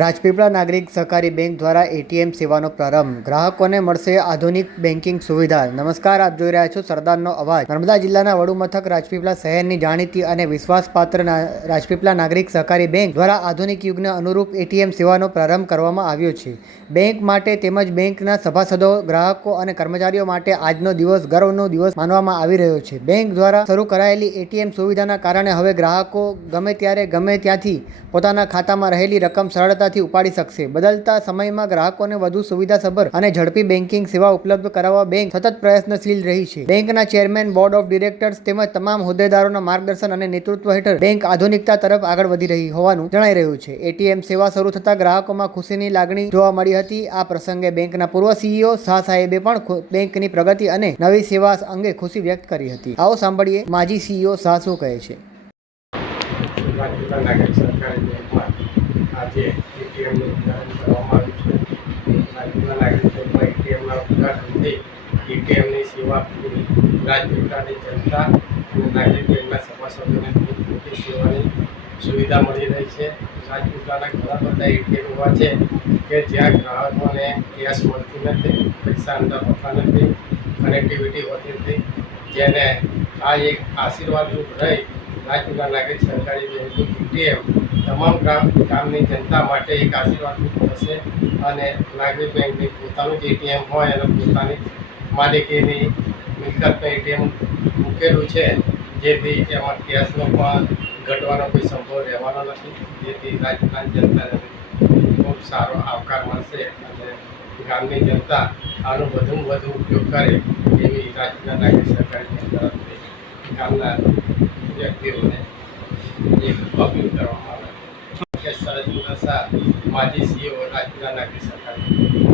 રાજપીપળા નાગરિક સહકારી બેંક દ્વારા એટીએમ સેવાનો પ્રારંભ. ગ્રાહકોને મળશે આધુનિક બેન્કિંગ સુવિધા. નમસ્કાર, આપ જોઈ રહ્યા છો સરદારનો અવાજ. નર્મદા જિલ્લાના વડુ મથક રાજપીપળા શહેરની જાણીતી અને વિશ્વાસપાત્ર રાજપીપળા નાગરિક સહકારી બેંક દ્વારા આધુનિક યુગને અનુરૂપ એટીએમ સેવાનો પ્રારંભ કરવામાં આવ્યો છે. બેંક માટે તેમજ બેંકના સભાસદો, ગ્રાહકો અને કર્મચારીઓ માટે આજનો દિવસ ગર્વનો દિવસ માનવામાં આવી રહ્યો છે. બેંક દ્વારા શરૂ કરાયેલી એટીએમ સુવિધાના કારણે હવે ગ્રાહકો ગમે ત્યારે ગમે ત્યાંથી પોતાના ખાતામાં રહેલી રકમ સરળતાથી ઉપાડી શકશે. બદલતા સમયમાં ગ્રાહકોને વધુ સુવિધાસભર અને ઝડપી બેન્કિંગ સેવા ઉપલબ્ધ કરાવવા બેંક સતત પ્રયત્નશીલ રહી છે. બેંકના ચેરમેન, બોર્ડ ઓફ ડિરેક્ટર્સ તેમજ તમામ હોદ્દેદારોના માર્ગદર્શન અને નેતૃત્વ હેઠળ બેંક આધુનિકતા તરફ આગળ વધી રહી હોવાનું જણાઈ રહ્યું છે. એટીએમ સેવા શરૂ થતાં ગ્રાહકોમાં ખુશીની લાગણી જોવા મળી હતી. આ પ્રસંગે બેંકના પૂર્વ સીઈઓ શાહ સાહેબે પણ બેંકની પ્રગતિ અને નવી સેવા અંગે ખુશી વ્યક્ત કરી હતી. આવો સાંભળીએ માજી સીઈઓ શાહ શું કહે છે. રાજપીપળા નાગરિક સહકારી બેંકમાં આજે એટીએમનું ઉદ્ઘાટન કરવામાં આવ્યું છે. રાજપીપળા નાગરિક બેંકમાં એટીએમના ઉદ્ઘાટનથી એટીએમની સેવા રાજપીપળાની જનતા અને નાગરિક બેંકના સભાસદોને ખૂબ મોટી સેવાની સુવિધા મળી રહી છે. રાજપીપળાના ઘણા બધા એટીએમ એવા છે કે જ્યાં ગ્રાહકોને કેશ મળતી નથી, પૈસા અંદર હોતા નથી, કનેક્ટિવિટી હોતી નથી, જેને આ એક આશીર્વાદરૂપ રહી રાજપીપળા નાગરિક સહકારી બેંકનું એટીએમ તમામ ગામની જનતા માટે એક આશીર્વાદરૂપ થશે અને નાગરિક બેંકની પોતાનું જ એટીએમ હોય અને પોતાની માલિકીની મિલકતનું એટીએમ મૂકેલું છે, જેથી એમાં કેશનો પણ ઘટવાનો કોઈ સંભવ રહેવાનો નથી. જેથી રાજપીપળાની જનતાને ખૂબ સારો આવકાર મળશે અને ગામની જનતા આનો વધુમાં વધુ ઉપયોગ કરે એવી રાજપીપળા નાગરિક સહકારી બેંક તરફથી ગામના વ્યક્તિઓને એક અપીલ કરવામાં આવે છે. સરજુના શાહ, માજી સીઈઓ, રાજપીપળા નાગરિક સહકારી.